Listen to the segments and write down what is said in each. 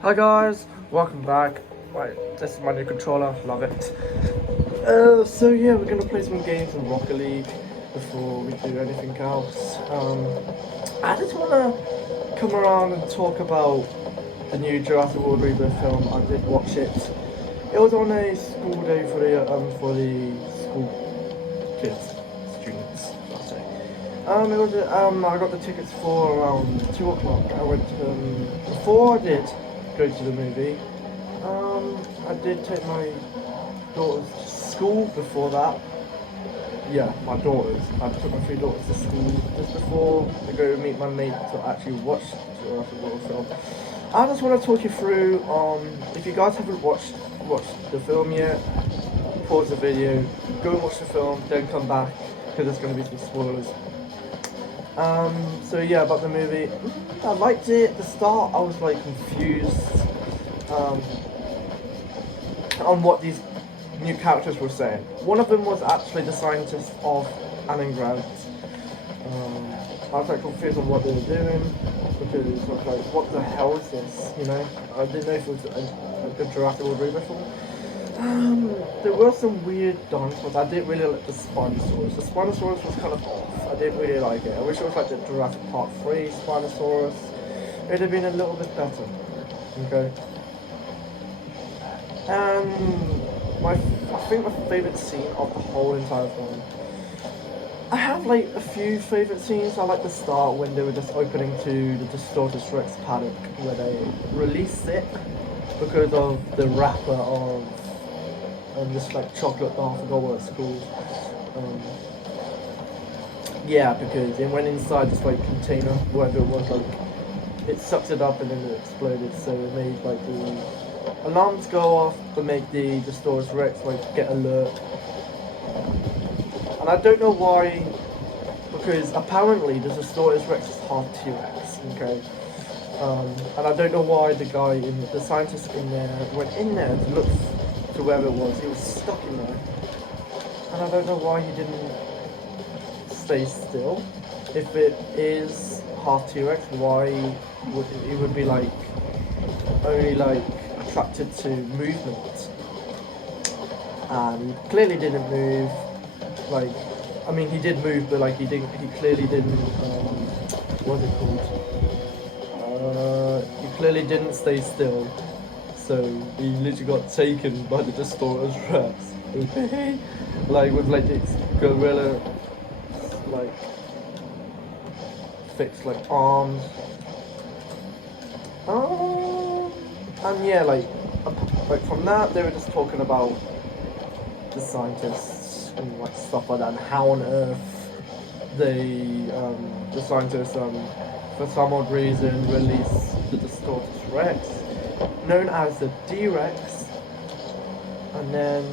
Hi guys, welcome back. Right, this is my new controller, love it. So yeah, we're gonna play some games in Rocket League before we do anything else. I just wanna come around and talk about the new Jurassic World Rebirth film. I did watch it. It was on a school day for the school kids, students, I'll say. It was I got the tickets for around 2 o'clock. I went before I did go to the movie. I did take my daughters to school before that. Yeah, my daughters. I took my 3 daughters to school just before I go meet my mate to actually watch the Jurassic World film. I just want to talk you through. If you guys haven't watched the film yet, pause the video, go and watch the film, then come back because there's going to be some spoilers. So yeah, about the movie, I liked it. At the start, I was like confused on what these new characters were saying. One of them was actually the scientist of Alan Grant. I was like confused on what they were doing because I was like, what the hell is this? You know, I didn't know if it was a Jurassic World Rebirth film. There were some weird dinosaurs. I didn't really like the Spinosaurus. The Spinosaurus was kind of off. I didn't really like it. I wish it was like the Jurassic Park 3 Spinosaurus. It would have been a little bit better. Okay. I think my favourite scene of the whole entire film. I have like a few favourite scenes. I like the start when they were just opening to the Distorted Rex paddock where they released it because of the wrapper of this like chocolate bar, I forgot what it's called. Yeah, because it went inside this like container, whatever it was, like it sucked it up and then it exploded, so it made like the alarms go off to make the Distorted Rex like get alert. And I don't know why, because apparently the Distorted Rex is half T-Rex, okay? And I don't know why the scientist in there went in there to look to wherever it was. He was stuck in there. And I don't know why he didn't stay still. If it is half T-Rex, why would it would be like only like attracted to movement? And he clearly didn't move. Like, I mean, he did move, but like he clearly didn't. What's it called? He clearly didn't stay still. So he literally got taken by the Distorted Rex. Okay, like with like this gorilla, like fixed like arms. And yeah, like from that they were just talking about the scientists and like stuff like that, and how on earth the scientists for some odd reason released the Distorted Rex, known as the D-Rex, and then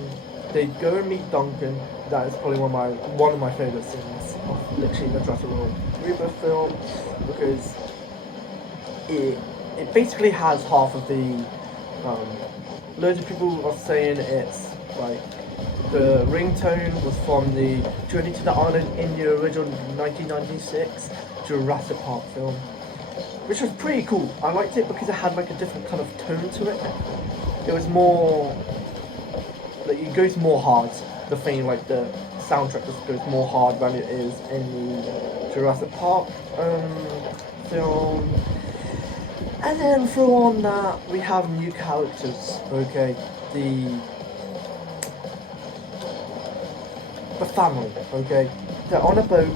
they go and meet Duncan. That is probably one of my favourite scenes of literally the Jurassic World Rebirth film, because it basically has half of the loads of people are saying it's like the ringtone was from the Journey to the Island in the original 1996 Jurassic Park film, which was pretty cool. I liked it because it had like a different kind of tone to it. It was more, like it goes more hard. The thing, like the soundtrack just goes more hard than it is in the Jurassic Park film. And then through on that, we have new characters. Okay, the family. Okay, they're on a boat,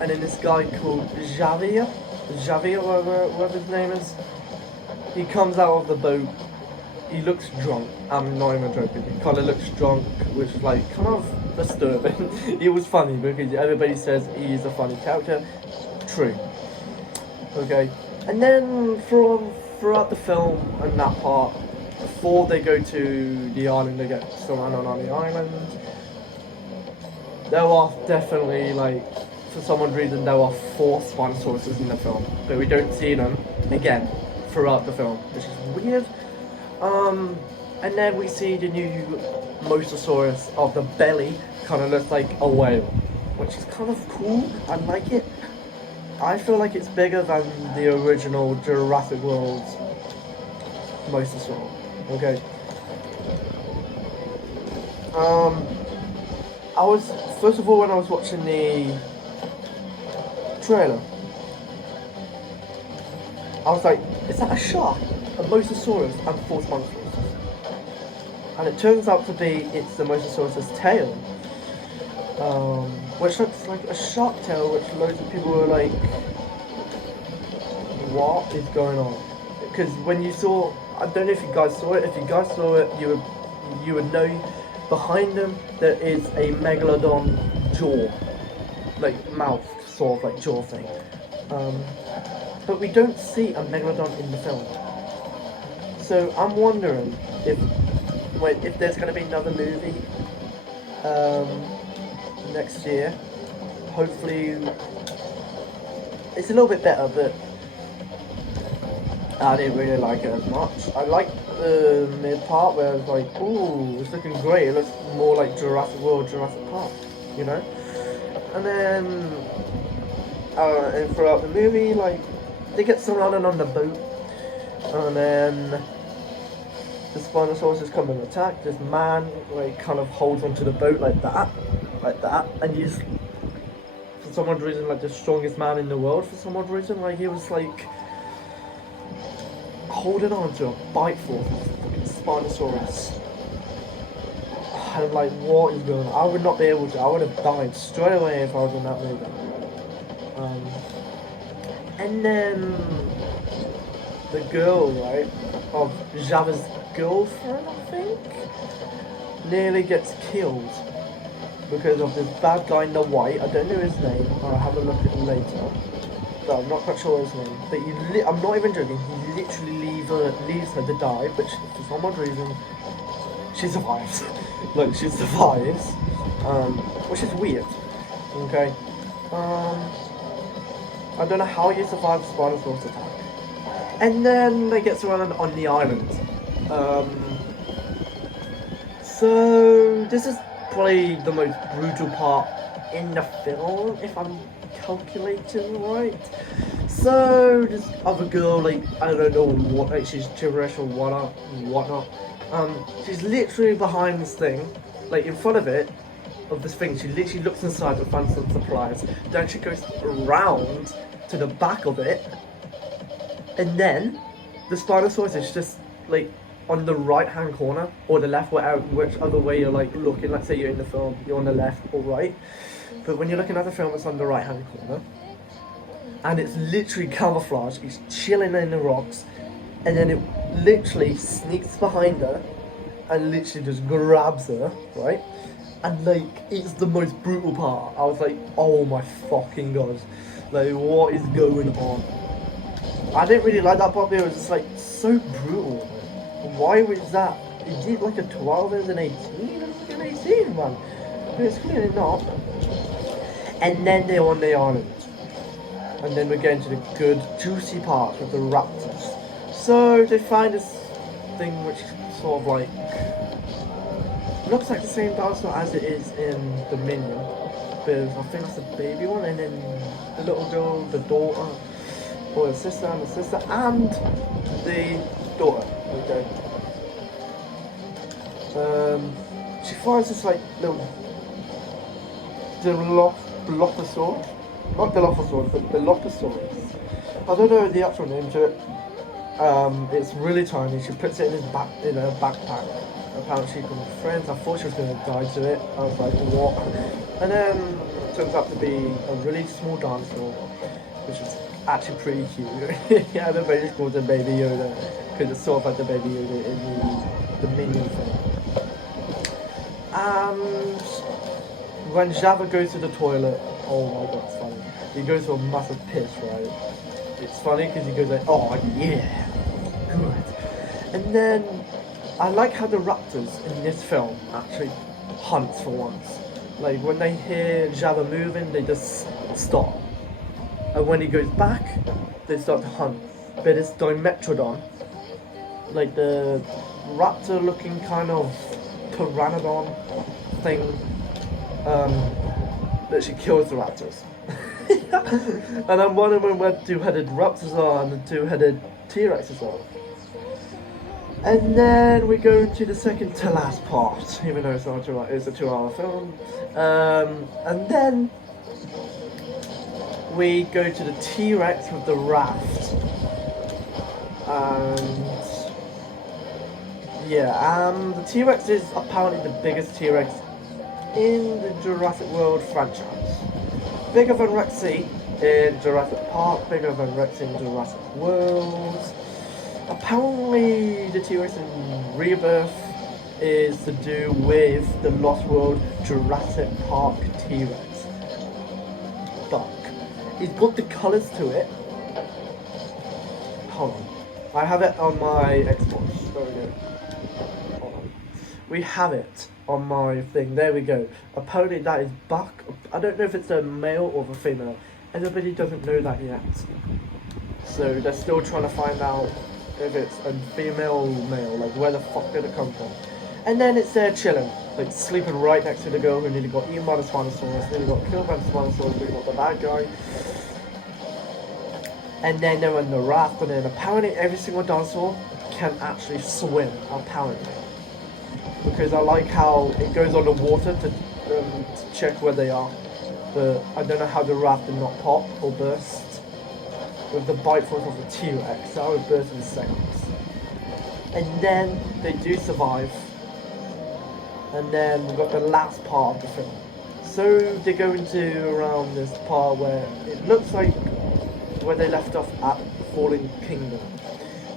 and then this guy called Javier, whatever his name is, he comes out of the boat. He looks drunk. I'm not even joking. He kind of looks drunk, which is like kind of disturbing. It was funny because everybody says he's a funny character. True. Okay, and then throughout the film and that part, before they go to the island, they get surrounded on the island. There are definitely, like, for some odd reason, there are 4 Spinosaurus in the film, but we don't see them again throughout the film, which is weird. And then we see the new Mosasaurus of the belly, kind of looks like a whale, which is kind of cool. I like it. I feel like it's bigger than the original Jurassic World mosasaur. Okay. I was, first of all, when I was watching the trailer, I was like, is that a shark, a mosasaurus, and 4 Spinosaurus? And it turns out to be, it's the mosasaurus' tail, which looks like a shark tail, which loads of people were like, what is going on? Because when you saw, I don't know if you guys saw it, if you guys saw it, you would know behind them there is a megalodon jaw, like mouth sort of like jaw thing. But we don't see a megalodon in the film. So I'm wondering if there's going to be another movie next year. Hopefully it's a little bit better, but I didn't really like it as much. I liked the mid part where I was like, ooh, it's looking great. It looks more like Jurassic World, Jurassic Park, you know? And then, and throughout the movie, like, they get surrounded on the boat, and then the Spinosaurus come and attack. This man, like, kind of holds onto the boat like that, and he's, for some odd reason, like, the strongest man in the world, for some odd reason. Like, he was, like, holding on to a bite force of fucking Spinosaurus. And I'm like, what is going on? I would not be able to. I would have died straight away if I was in that movie. And then the girl, right, of Java's girlfriend, I think, nearly gets killed because of this bad guy in the white. I don't know his name. I'll have a look at him later. But I'm not quite sure his name. But I'm not even joking. He literally leaves her to die, but for some odd reason, she survives. Like, she survives, which is weird. Okay. I don't know how you survive a Spinosaurus attack. And then they get surrounded on the island. So this is probably the most brutal part in the film, if I'm calculating right. So this other girl, like, I don't know what, like, she's gibberish or whatnot. She's literally behind this thing, like in front of it, of this thing. She literally looks inside to find some supplies. Then she goes around to the back of it, and then the Spinosaurus is just like on the right hand corner or the left, whichever way you're like looking. Let's say you're in the film, you're on the left or right. But when you're looking at the film, it's on the right hand corner, and it's literally camouflage. It's chilling in the rocks, and then it literally sneaks behind her and literally just grabs her, right? And like, it's the most brutal part. I was like, oh my fucking god, like, what is going on? I didn't really like that part, but it was just like so brutal. Why was that? Is it like a 12 as an 18? It's like an 18, man. But it's clearly not. And then they're on the island. And then we're getting to the good, juicy part with the raptors. So they find this thing which is sort of like, looks like the same dinosaur as it is in the Minion. But I think that's the baby one, and then the little girl, the daughter, or the sister, and the daughter. Okay. She finds this like little Dilophosaurus, not Dilophosaurus, but Dilophosaurus. I don't know the actual name to it. It's really tiny. She puts it in her backpack. Apparently she can be friends. I thought she was going to die to it. I was like, what? And then it turns out to be a really small dinosaur, which is actually pretty cute. Yeah, the baby called the Baby Yoda, because it's sort of like the Baby Yoda in the Minion film. And when Java goes to the toilet, oh my god, it's funny. He goes to a massive piss, right? It's funny because he goes like, oh yeah, good. And then I like how the raptors in this film actually hunt for once. Like when they hear Java moving, they just stop. And when he goes back, they start to hunt. But it's Dimetrodon, like the raptor looking kind of pteranodon thing, that she kills the raptors. And I'm wondering where two-headed raptors are and the two-headed T-Rexes are. And then we go into the second to last part, even though it's not it's a 2-hour film. And then we go to the T-Rex with the raft. And yeah, the T-Rex is apparently the biggest T-Rex in the Jurassic World franchise. Bigger than Rexy in Jurassic Park, bigger than Rexy in Jurassic World. Apparently the T-Rex in Rebirth is to do with the Lost World Jurassic Park T-Rex. Dark. He's got the colours to it. Hold on. I have it on my Xbox. There we go. Hold on. We have it on my thing. There we go. Apparently that is Buck. I don't know if it's a male or a female. Everybody doesn't know that yet. So they're still trying to find out if it's a female or male. Like where the fuck did it come from? And then it's there chilling. Like sleeping right next to the girl who nearly got eaten by the Spinosaurus, nearly got killed by the Spinosaurus, nearly got the bad guy. And then they're in the raft, and then apparently every single dinosaur can actually swim, apparently. Because I like how it goes on the water to check where they are. But I don't know how the raft did not pop or burst. With the bite force of the T-Rex, that would burst in seconds. And then they do survive. And then we've got the last part of the film. So they go into around this part where it looks like where they left off at Fallen Kingdom,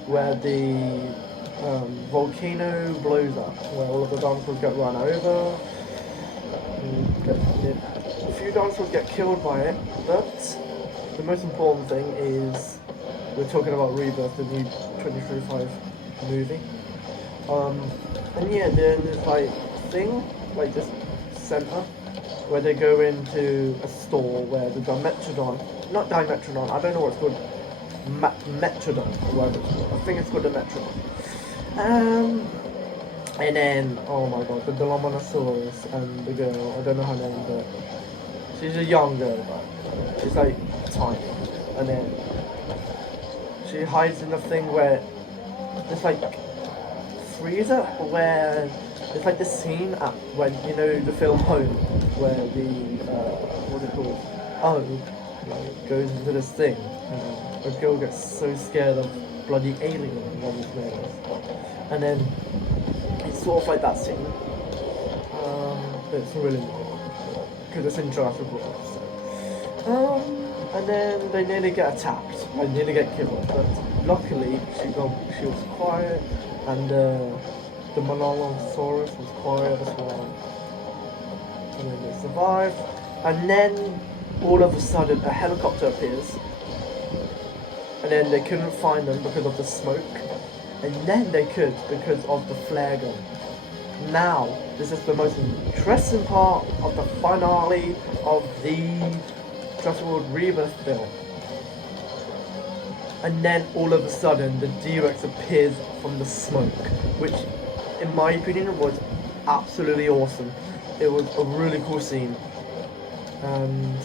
where the volcano blows up, where all of the dinosaurs get run over. A few dinosaurs get killed by it, but the most important thing is we're talking about Rebirth, the new 2035 movie. And yeah, then there's like thing, like this center, where they go into a store where the not Dimetrodon, I don't know what it's called, Metrodon, or whatever it's called. I think it's called the Metrodon. And then, oh my god, the Dilophosaurus and the girl, I don't know her name, but she's a young girl, but she's like tiny. And then she hides in the thing where it's like freezer, where it's like the scene at when, you know, the film Home, where the, what's it called? Oh, like, goes into this thing, and the girl gets so scared of bloody alien, whatever his name is. And then it's sort of like that scene. But it's really not, because it's in Jurassic World. So. And then they nearly get attacked, and nearly get killed, but luckily she was quiet, and the Dilophosaurus was quiet as well. And then they survive, and then all of a sudden a helicopter appears, and then they couldn't find them because of the smoke, and then they could because of the flare gun. Now, this is the most interesting part of the finale of the Jurassic World Rebirth film. And then all of a sudden the T-Rex appears from the smoke, which in my opinion was absolutely awesome. It was a really cool scene. And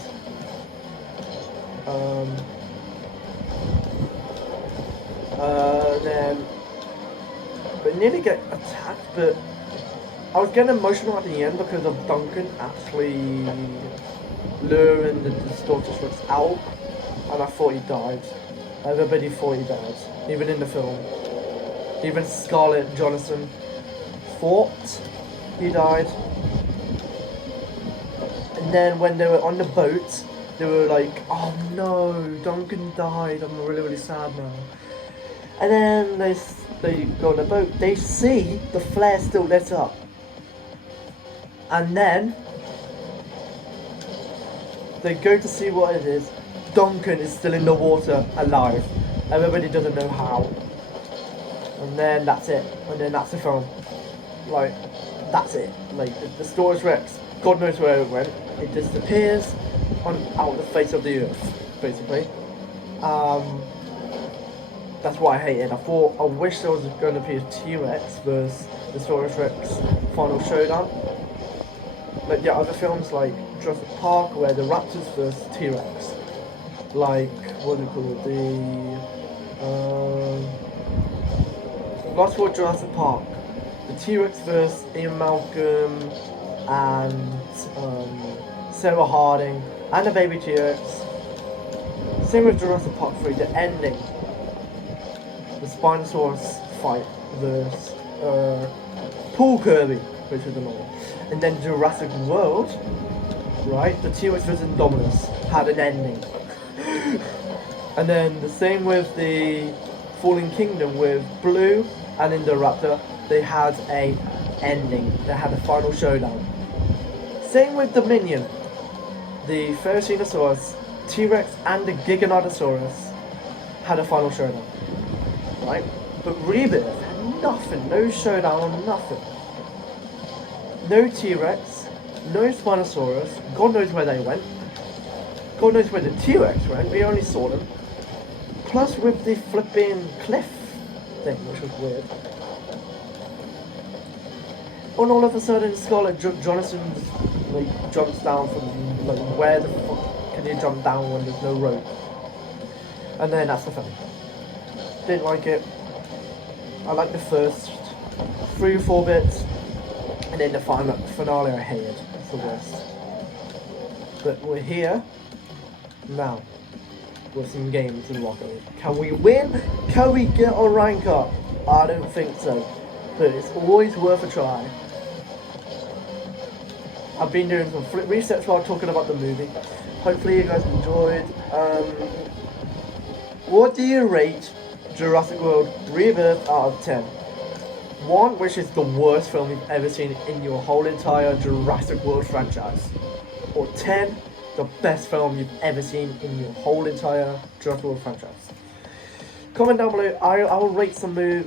then they nearly get attacked, but I was getting emotional at the end because of Duncan actually luring the Distortus out, and I thought he died. Everybody thought he died, even in the film. Even Scarlett Johansson thought he died. And then when they were on the boat, they were like, oh no, Duncan died, I'm really, really sad now. And then they go on the boat, they see the flare still lit up. And then they go to see what it is. Duncan is still in the water, alive. Everybody doesn't know how. And then that's it. And then that's the film. Like, that's it. Like, the Storage Rex, God knows where it went. It disappears out the face of the earth, basically. That's what I hated. I wish there was going to be a T-Rex versus the Storage Rex final showdown. Like the other films, like Jurassic Park, where the Raptors versus T-Rex. Like, what do you call it? Lost World Jurassic Park. The T-Rex versus Ian Malcolm and Sarah Harding and the baby T-Rex. Same with Jurassic Park 3, the ending. The Spinosaurus fight versus Paul Kirby, which is another. And then Jurassic World, right? The T-Rex vs Indominus had an ending. And then the same with the Fallen Kingdom with Blue and Indoraptor, they had a ending. They had a final showdown. Same with Dominion. The Ferrocenosaurus, T-Rex and the Giganotosaurus had a final showdown. Right? But Rebirth had nothing, no showdown, nothing. No T-Rex, no Spinosaurus, God knows where they went. God knows where the T-Rex went, we only saw them. Plus with the flipping cliff thing, which was weird. And all of a sudden Scarlett Johansson like jumps down from like where the fuck can you jump down when there's no rope? And then that's the film. Didn't like it. I like the first 3 or 4 bits, and then the finale I hated. It's the worst. But we're here now with some games in Rocket League. Can we win? Can we get a rank up? I don't think so, but it's always worth a try. I've been doing some flip resets while talking about the movie. Hopefully you guys enjoyed. What do you rate Jurassic World Rebirth out of 10? 1, which is the worst film you've ever seen in your whole entire Jurassic World franchise. Or 10, the best film you've ever seen in your whole entire Jurassic World franchise. Comment down below. I will rate some the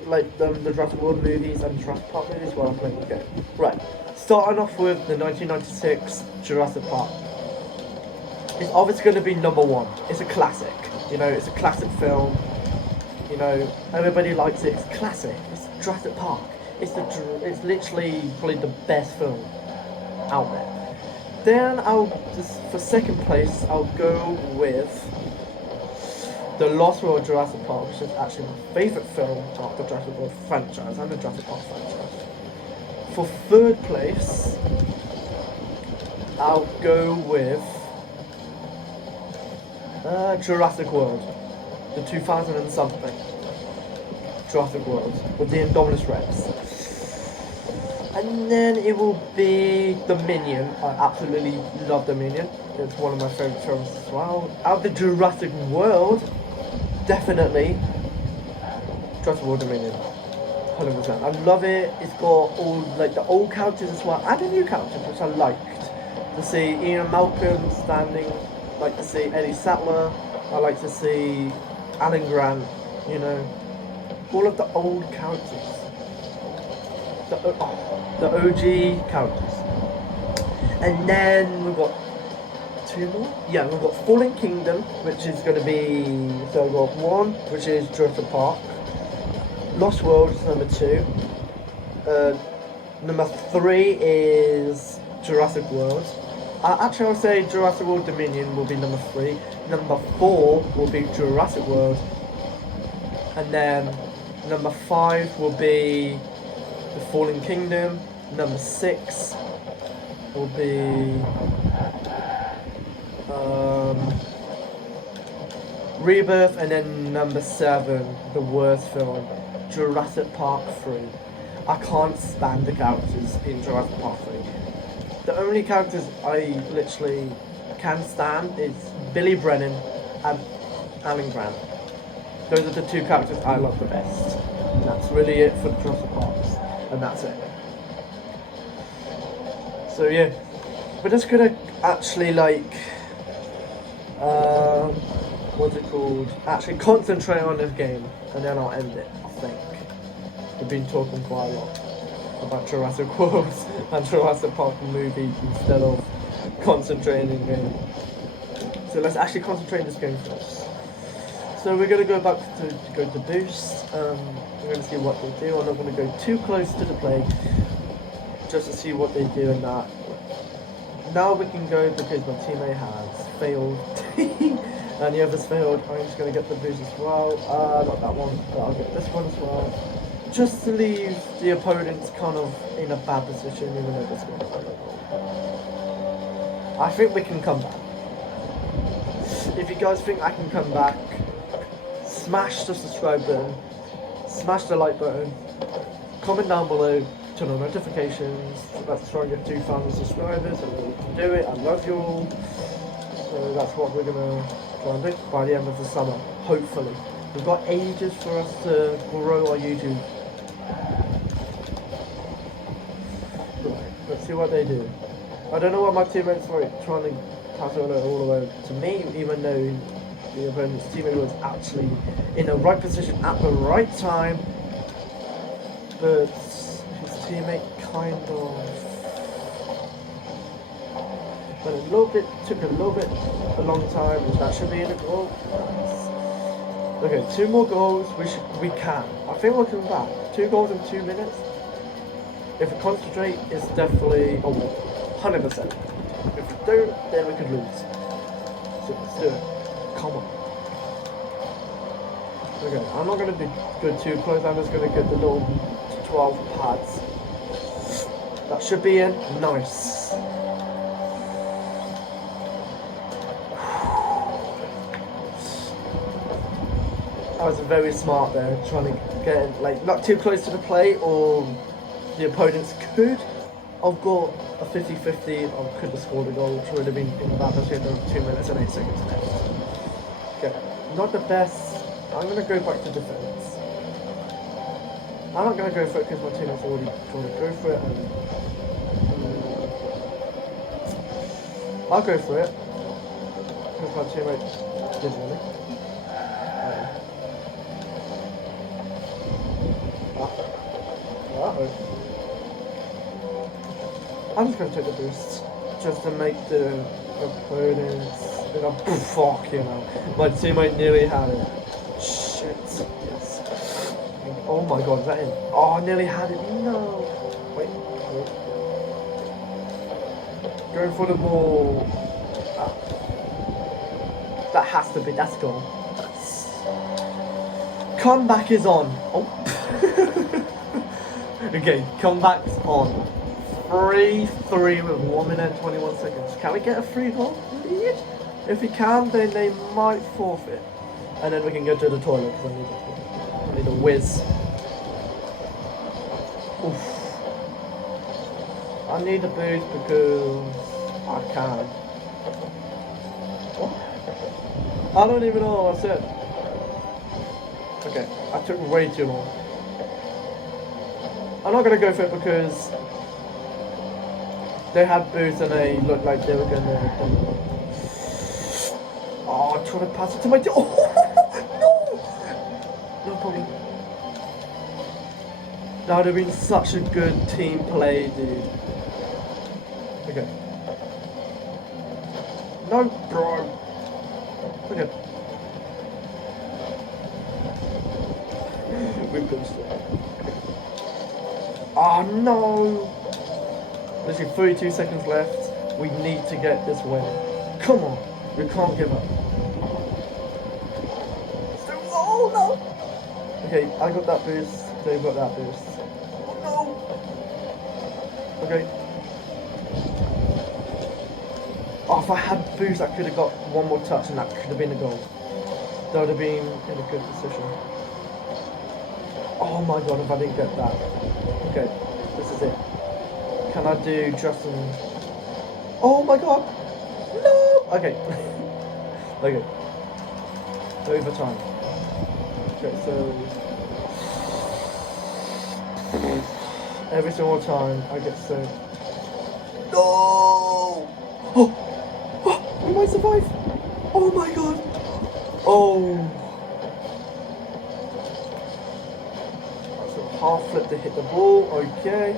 Jurassic World movies and Jurassic Park movies while I'm playing the game. Right, starting off with the 1996 Jurassic Park. It's obviously going to be number 1. It's a classic. You know, it's a classic film. You know, everybody likes it. It's classic. It's Jurassic Park. It's literally probably the best film out there. Then for second place, I'll go with the Lost World Jurassic Park, which is actually my favourite film of the Jurassic World franchise and the Jurassic Park franchise. For third place, I'll go with Jurassic World, the 2000 and something Jurassic World with the Indominus Rex. And then it will be Dominion. I absolutely love Dominion. It's one of my favourite films as well. Out of the Jurassic World, definitely Jurassic World Dominion. 100%. I love it. It's got all like the old characters as well, and the new characters, which I liked. To see Ian Malcolm standing, I like to see Eddie Sattler, I like to see Alan Grant, you know, all of the old characters. The OG characters. And then we've got 2 more? Yeah, we've got Fallen Kingdom, which is going to be, so we've got 1, which is Jurassic Park. Lost World is number 2. Number 3 is Jurassic World. Actually, I would say Jurassic World Dominion will be number 3. Number 4 will be Jurassic World. And then number 5 will be The Fallen Kingdom. Number 6 will be Rebirth, and then number 7, the worst film, Jurassic Park 3. I can't stand the characters in Jurassic Park 3. The only characters I literally can stand is Billy Brennan and Alan Grant. Those are the 2 characters I love the best. And that's really it for the Jurassic Parks. And that's it. So yeah, we're just gonna actually what's it called? Actually concentrate on this game, and then I'll end it, I think. We've been talking quite a lot about Jurassic World and Jurassic Park movies instead of concentrating in the game. So let's actually concentrate in this game first. So we're going to go back to boost. We're going to see what they do. I'm not going to go too close to the play just to see what they do in that. Now we can go because my teammate has failed and the others failed. I'm just going to get the boost as well. Not that one, but I'll get this one as well. just to leave the opponents kind of in a bad position, even though this one's not a goal. I think we can come back. If you guys think I can come back, smash the subscribe button, smash the like button, comment down below, turn on notifications. Let's try and get 2,000 subscribers, and we can do it. I love you all. So that's what we're gonna try and do by the end of the summer, hopefully. We've got ages for us to grow our YouTube. Right, let's see what they do. I don't know what my teammates were trying to pass it all the way to me, even though the opponent's teammate was actually in the right position at the right time. But his teammate kind of went took a long time, and that should be in the goal. Okay, 2 more goals. We can. I think we'll come back. 2 goals in 2 minutes. If we concentrate, it's definitely a win. 100%. If we don't, then we could lose. So let's do it. Come on. Okay, I'm not gonna go too close. I'm just gonna get the little 12 pads. That should be in. Nice. I was very smart there, trying to get in, like, not too close to the plate, or the opponents could have got a 50-50 or could have scored a goal, which would have been in that position of 2 minutes and 8 seconds left. Okay, not the best. I'm going to go back to defence. I'm not going to go for it because my teammates already trying to go for it. And I'll go for it because my teammate didn't really. I'm just going to take the boost, just to make the opponents, fuck, my teammate nearly had it. Shit, yes. Oh my god, is that in? Oh, I nearly had it, no. Wait. Going for the ball. That has to be, that's goal. Comeback is on. Oh. Okay, comeback's on. 3-3 with 1 minute and 21 seconds. Can we get a free goal lead? If we can, then they might forfeit. And then we can go to the toilet because I need a whiz. Oof. I need a boost because I can. What? I don't even know what I said. Okay, I took way too long. I'm not going to go for it because they had boots and they looked like they were going to... Oh, I'm trying to pass it to my... Oh, no! No problem. That would have been such a good team play, dude. Okay. No, bro. Okay. We pushed it. Oh no! Literally 32 seconds left. We need to get this win. Come on, we can't give up. Oh no! Okay, I got that boost. They got that boost. Oh no! Okay. Oh, if I had boost, I could have got one more touch, and that could have been a goal. That would have been in a good position. Oh my god, if I didn't get that. Okay, this is it. Can I do Justin? Oh my god! No! Okay. Okay. Overtime. Okay, so... every single time I get so... No! Oh! Oh! We might survive! Oh my god! Oh! Half flip to hit the ball, okay.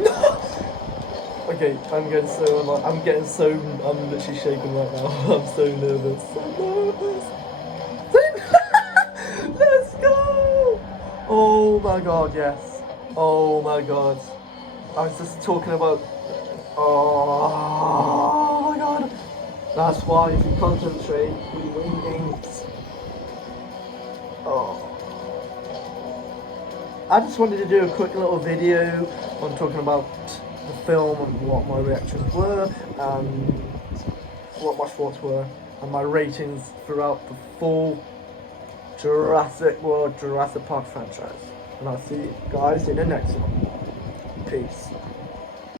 No! Okay, I'm getting so, I'm literally shaking right now. I'm so nervous. Let's go! Oh my god, yes. Oh my god. I was just talking about, oh my god. That's why if you concentrate, we win games. Oh. I just wanted to do a quick little video on talking about the film and what my reactions were, and what my thoughts were, and my ratings throughout the full Jurassic World, Jurassic Park franchise. And I'll see you guys in the next one. Peace.